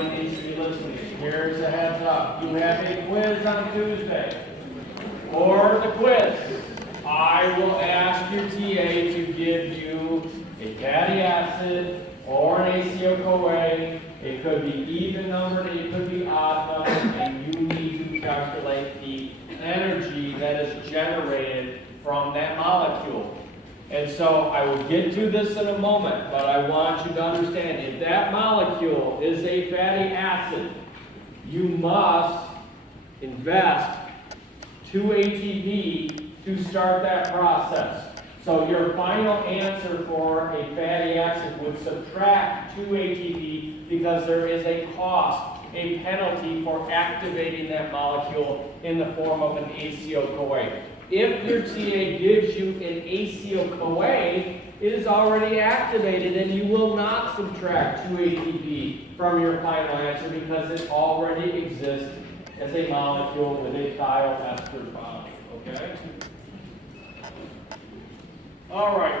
everybody needs to be listening. Here's a heads up. You have a quiz on Tuesday. For the quiz, I will ask your TA to give you a fatty acid or an ACO-CoA. It could be even numbered, it could be odd numbered, and you need to calculate the energy that is generated from that molecule. And so I will get to this in a moment, but I want you to understand, if that molecule is a fatty acid, you must invest 2 ATP to start that process. So your final answer for a fatty acid would subtract 2 ATP because there is a cost, a penalty for activating that molecule in the form of an ACO-CoA. If your TA gives you an ACO-CoA, it is already activated and you will not subtract 2 ATP from your final answer because it already exists as a molecule with a thiol-ester bond. Okay? All right.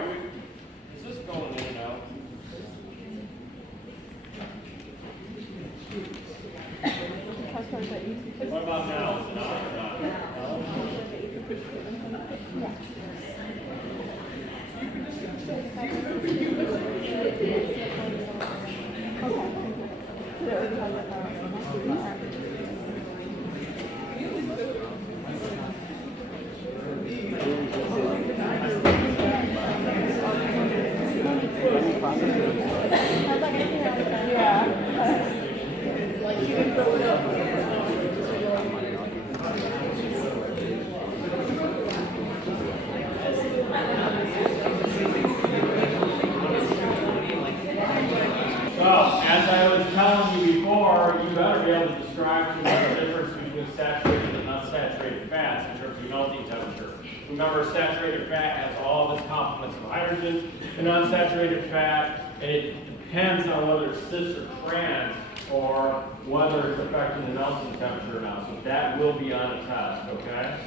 Is this going in and out? What about now? Is it on or not? No? Remember, saturated fat has all of its complements of hydrogen. And unsaturated fat, it depends on whether it's cis or trans or whether it's affecting the melting temperature or not. So that will be on a test, okay?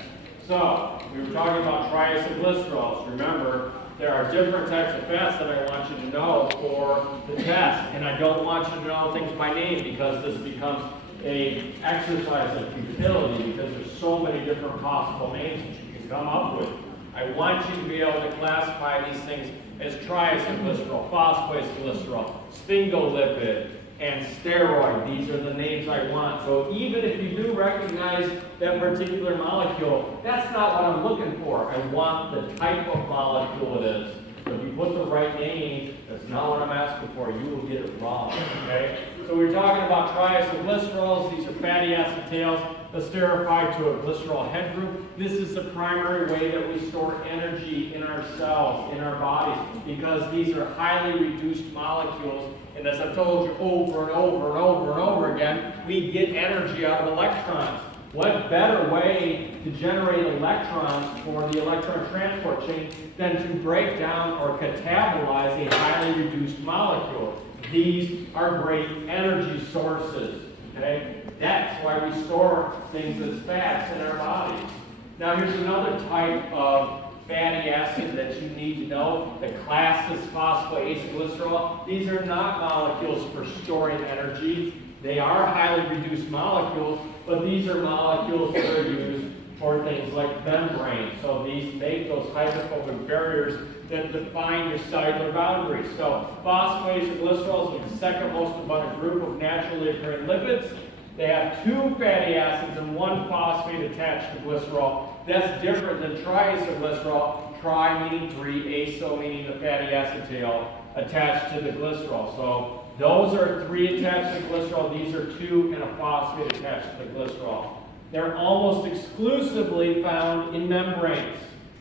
So, we were talking about triacylglycerols. Remember, there are different types of fats that I want you to know for the test. And I don't want you to know things by name because this becomes an exercise of futility because there's so many different possible names that you can come up with. I want you to be able to classify these things as triacylglycerol, phosphoglycerol, sphingolipid, and steroid. These are the names I want. So even if you do recognize that particular molecule, that's not what I'm looking for. I want the type of molecule it is. So if you put the right name, that's not what I'm asking for. You will get it wrong, okay? So we're talking about triacylglycerols. These are fatty acid tails esterified to a glycerol head group. This is the primary way that we store energy in our cells, in our bodies, because these are highly reduced molecules. And as I've told you over and over and over and over again, we get energy out of electrons. What better way to generate electrons for the electron transport chain than to break down or catabolize a highly reduced molecule? These are great energy sources, okay? That's why we store things as fats in our bodies. Now here's another type of fatty acid that you need to know. The class is phosphoacylglycerol. These are not molecules for storing energy. They are highly reduced molecules, but these are molecules that are used for things like membranes. So these make those hydrophobic barriers that define your cellular boundaries. So phosphoacylglycerols are the second most abundant group of naturally occurring lipids. They have 2 fatty acids and 1 phosphate attached to glycerol. That's different than triacylglycerol. Tri meaning 3, azo meaning the fatty acid tail attached to the glycerol. So those are 3 attached to glycerol. These are 2 and a phosphate attached to the glycerol. They're almost exclusively found in membranes.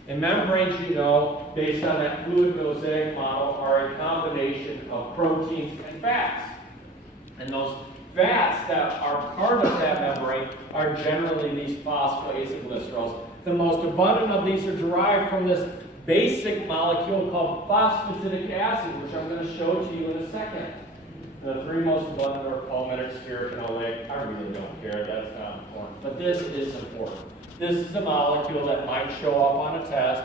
And membranes, you know, based on that fluid mosaic model, are a combination of proteins and fats. And those fats that are part of that membrane are generally these phosphoacylglycerols. The most abundant of these are derived from this basic molecule called phosphatidic acid, which I'm going to show to you in a second. The 3 most abundant are palmitic, stearic, and oleic. I really don't care, that's not important. But this is important. This is a molecule that might show up on a test.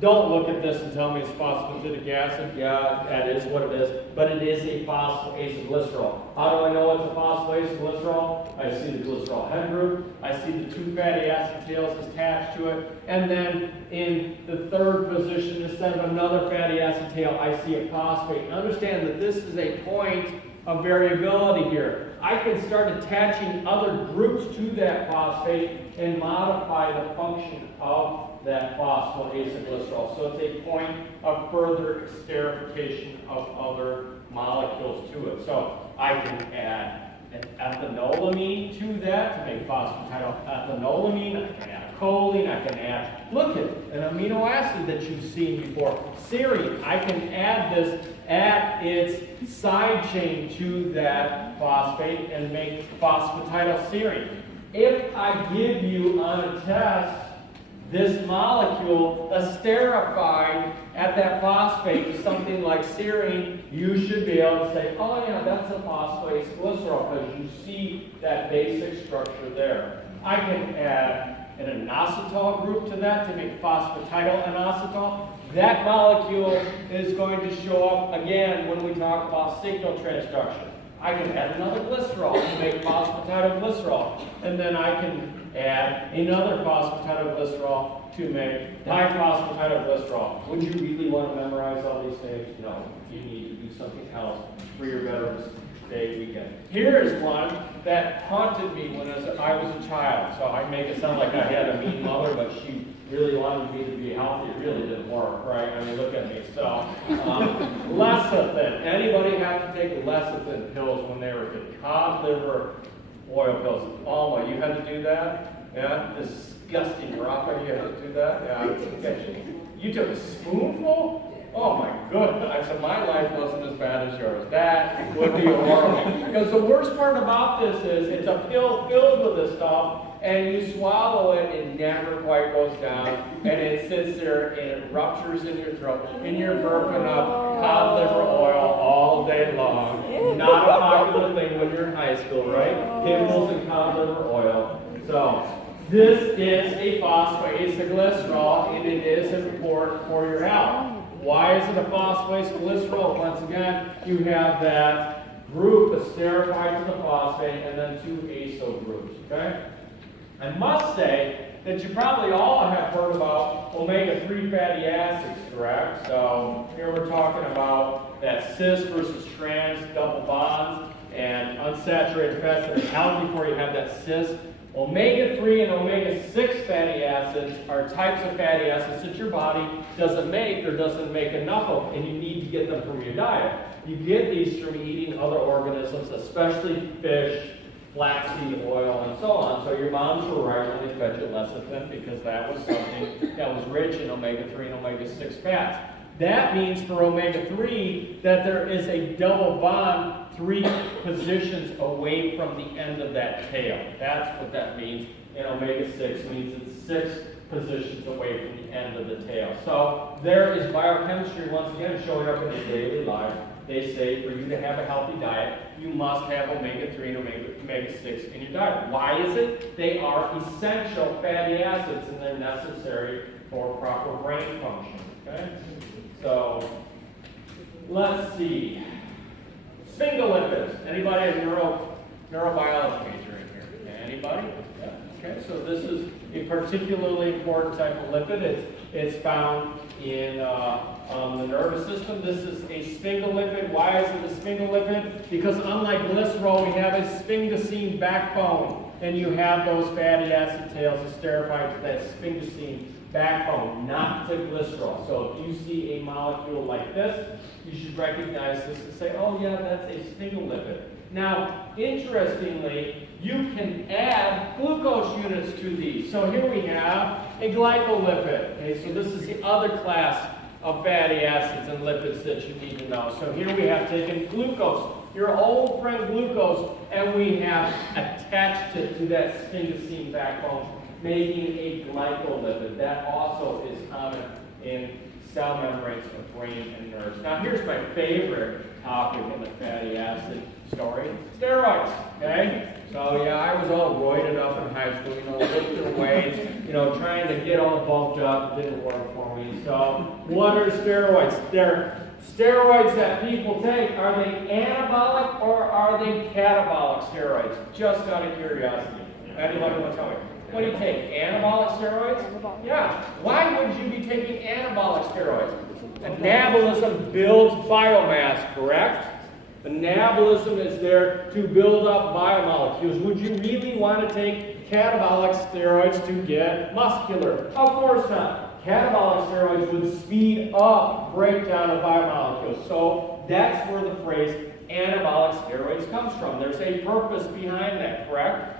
Don't look at this and tell me it's phosphatidic acid. Yeah, that is what it is, but it is a phosphoacylglycerol. How do I know it's a phosphoacylglycerol? I see the glycerol head group, I see the two fatty acid tails attached to it, and then in the third position, instead of another fatty acid tail, I see a phosphate. Understand that this is a point of variability here. I can start attaching other groups to that phosphate and modify the function of that phosphoacylglycerol. So it's a point of further esterification of other molecules to it. So I can add an ethanolamine to that to make phosphatidylethanolamine. I can add a choline. I can add, look at an amino acid that you've seen before, serine. I can add this at its side chain to that phosphate and make phosphatidylserine. If I give you on a test this molecule esterified at that phosphate to something like serine, you should be able to say, oh yeah, that's a phosphoacylglycerol, because you see that basic structure there. I can add an inositol group to that to make phosphatidylinositol. That molecule is going to show up again when we talk about signal transduction. I can add another glycerol to make phosphatidylglycerol, and then I can add another phosphatidylglycerol to make diphosphatidylglycerol. Would you really want to memorize all these things? No. You need to do something else for your Veterans Day weekend. Here is one that haunted me when I was a child. So I make it sound like I had a mean mother, but she really wanted me to be healthy. It really didn't work, right? I mean, look at me. So, lecithin. Anybody have to take lecithin pills when they were kids? Cod liver oil pills. Alma, you had to do that? Yeah? Disgusting. Rafa, you had to do that? Yeah. Okay. You took a spoonful? Oh my goodness. I said, my life wasn't as bad as yours. That would be horrible. Because the worst part about this is it's a pill filled with this stuff, and you swallow it, it never quite goes down, and it sits there and it ruptures in your throat, and you're burping up cod liver oil all day long. Not a popular thing when you're in high school, right? Pickles and cod liver oil. So this is a phosphoacylglycerol, and it is important for your health. Why is it a phosphoacylglycerol? Once again, you have that group esterified to the phosphate and then two acyl groups, okay? I must say that you probably all have heard about omega-3 fatty acids, correct? So here we're talking about that cis versus trans double bonds and unsaturated fats that are healthy for you have that cis. Omega-3 and omega-6 fatty acids are types of fatty acids that your body doesn't make or doesn't make enough of, and you need to get them from your diet. You get these from eating other organisms, especially fish, flaxseed oil, and so on. So your moms were right when they fed you lecithin, because that was something that was rich in omega-3 and omega-6 fats. That means for omega-3 that there is a double bond 3 positions away from the end of that tail. That's what that means. And omega-6 means it's 6 positions away from the end of the tail. So there is biochemistry once again showing up in your daily life. They say for you to have a healthy diet, you must have omega-3 and omega-6 in your diet. Why is it? They are essential fatty acids, and they're necessary for proper brain function. Okay? So let's see. Sphingolipids. Anybody a neurobiology major in here? Anybody? Yeah. Okay, so this is a particularly important type of lipid. It's found in the nervous system. This is a sphingolipid. Why is it a sphingolipid? Because unlike glycerol, we have a sphingosine backbone, and you have those fatty acid tails esterified to that sphingosine backbone, not to glycerol. So if you see a molecule like this, you should recognize this and say, oh yeah, that's a sphingolipid. Now, interestingly, you can add glucose units to these. So here we have a glycolipid. Okay, so this is the other class of fatty acids and lipids that you need to know. So here we have taken glucose, your old friend glucose, and we have attached it to that sphingosine backbone, making a glycolipid. That also is common in cell membranes of brain and nerves. Now here's my favorite topic in the fatty acid story, steroids, okay? So yeah, I was all roided up in high school, lifting weights, trying to get all bumped up. It didn't work for me. So what are steroids? They're steroids that people take. Are they anabolic or are they catabolic steroids? Just out of curiosity. Anybody want to tell me? What do you take? Anabolic steroids? Yeah. Why would you be taking anabolic steroids? Anabolism builds biomass, correct? Anabolism is there to build up biomolecules. Would you really want to take catabolic steroids to get muscular? Of course not. Catabolic steroids would speed up breakdown of biomolecules. So that's where the phrase anabolic steroids comes from. There's a purpose behind that, correct?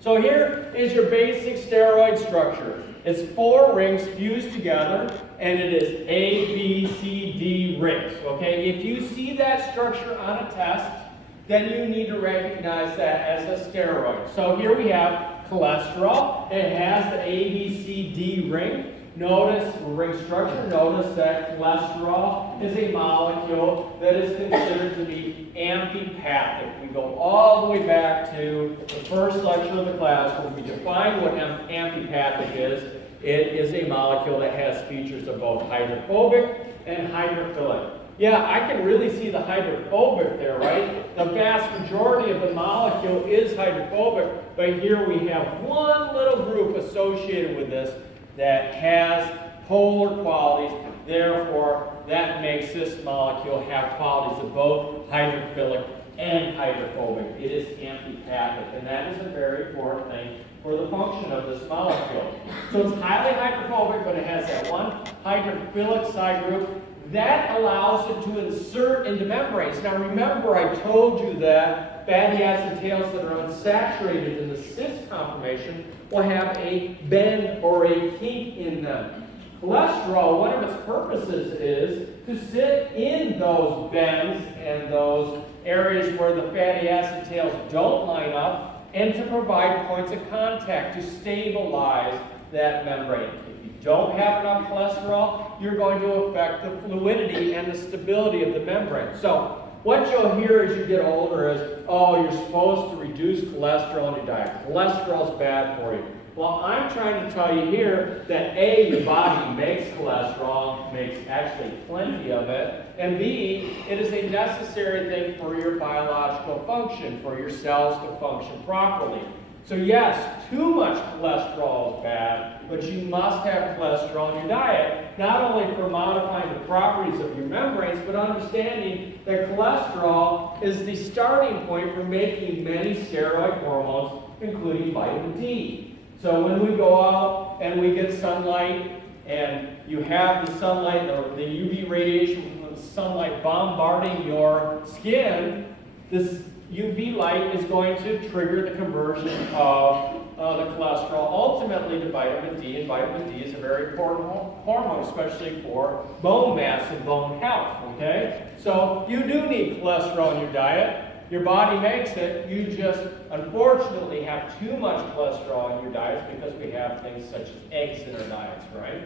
So here is your basic steroid structure. It's 4 rings fused together, and it is A, B, C, D rings. Okay, if you see that structure on a test, then you need to recognize that as a steroid. So here we have cholesterol. It has the A, B, C, D ring. Notice ring structure. Notice that cholesterol is a molecule that is considered to be amphipathic. We go all the way back to the first lecture of the class where we define what amphipathic is. It is a molecule that has features of both hydrophobic and hydrophilic. Yeah, I can really see the hydrophobic there, right? The vast majority of the molecule is hydrophobic, but here we have one little group associated with this that has polar qualities. Therefore, that makes this molecule have qualities of both hydrophilic and hydrophobic. It is amphipathic, and that is a very important thing for the function of this molecule. So it's highly hydrophobic, but it has that one hydrophilic side group. That allows it to insert into membranes. Now remember, I told you that fatty acid tails that are unsaturated in the cis conformation will have a bend or a kink in them. Cholesterol, one of its purposes is to sit in those bends and those areas where the fatty acid tails don't line up, and to provide points of contact to stabilize that membrane. If you don't have enough cholesterol, you're going to affect the fluidity and the stability of the membrane. So what you'll hear as you get older is, oh, you're supposed to reduce cholesterol in your diet. Cholesterol is bad for you. Well, I'm trying to tell you here that A, your body makes cholesterol, makes actually plenty of it, and B, it is a necessary thing for your biological function, for your cells to function properly. So yes, too much cholesterol is bad, but you must have cholesterol in your diet, not only for modifying the properties of your membranes, but understanding that cholesterol is the starting point for making many steroid hormones, including vitamin D. So when we go out and we get sunlight, and you have the sunlight, or the UV radiation from the sunlight bombarding your skin, this UV light is going to trigger the conversion of the cholesterol ultimately to vitamin D, and vitamin D is a very important hormone, especially for bone mass and bone health, okay? So you do need cholesterol in your diet. Your body makes it. You just, unfortunately, have too much cholesterol in your diets because we have things such as eggs in our diets, right?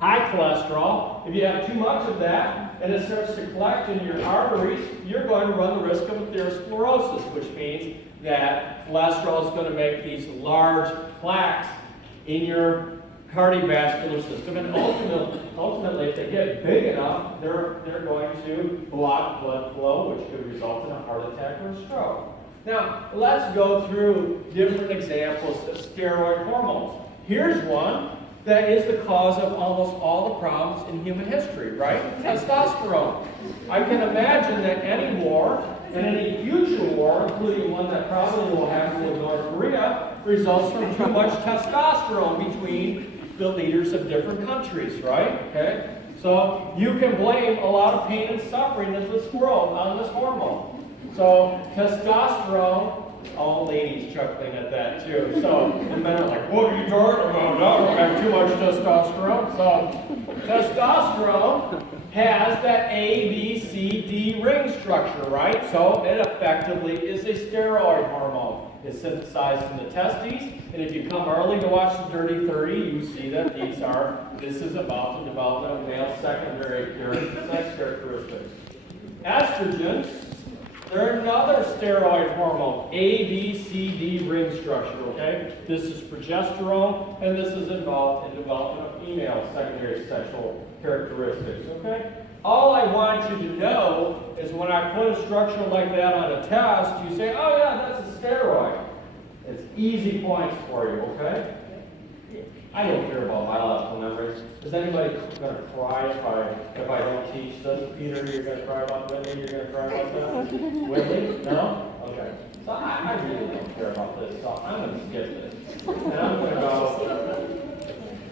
High cholesterol, if you have too much of that and it starts to collect in your arteries, you're going to run the risk of atherosclerosis, which means that cholesterol is going to make these large plaques in your cardiovascular system, and ultimately, if they get big enough, they're going to block blood flow, which could result in a heart attack or a stroke. Now, let's go through different examples of steroid hormones. Here's one that is the cause of almost all the problems in human history, right? Testosterone. I can imagine that any war, and any future war, including one that probably will happen with North Korea, results from too much testosterone between the leaders of different countries, right? Okay? So you can blame a lot of pain and suffering in this world on this hormone. So testosterone, all ladies chuckling at that too. So the men are like, what are you talking about? No, I don't have too much testosterone. So testosterone has that A, B, C, D ring structure, right? So it effectively is a steroid hormone. It's synthesized in the testes, and if you come early to watch the Dirty 30, you see that this is about the development of male secondary sex characteristics. Estrogens, they're another steroid hormone, A, B, C, D ring structure, okay? This is progesterone, and this is involved in development of female secondary sexual characteristics, okay? All I want you to know is when I put a structure like that on a test, you say, oh yeah, that's a steroid. It's easy points for you, okay? I don't care about biological memory. Is anybody going to cry if I don't teach this? Peter, you're going to cry about Whitney? You're going to cry about that? Whitney? No? Okay. So I really don't care about this, so I'm going to skip this. And I'm going to go,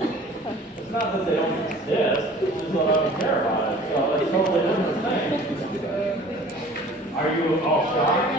it's not that they don't exist, it's just that I don't care about it. So it's totally different thing. Are you all shocked?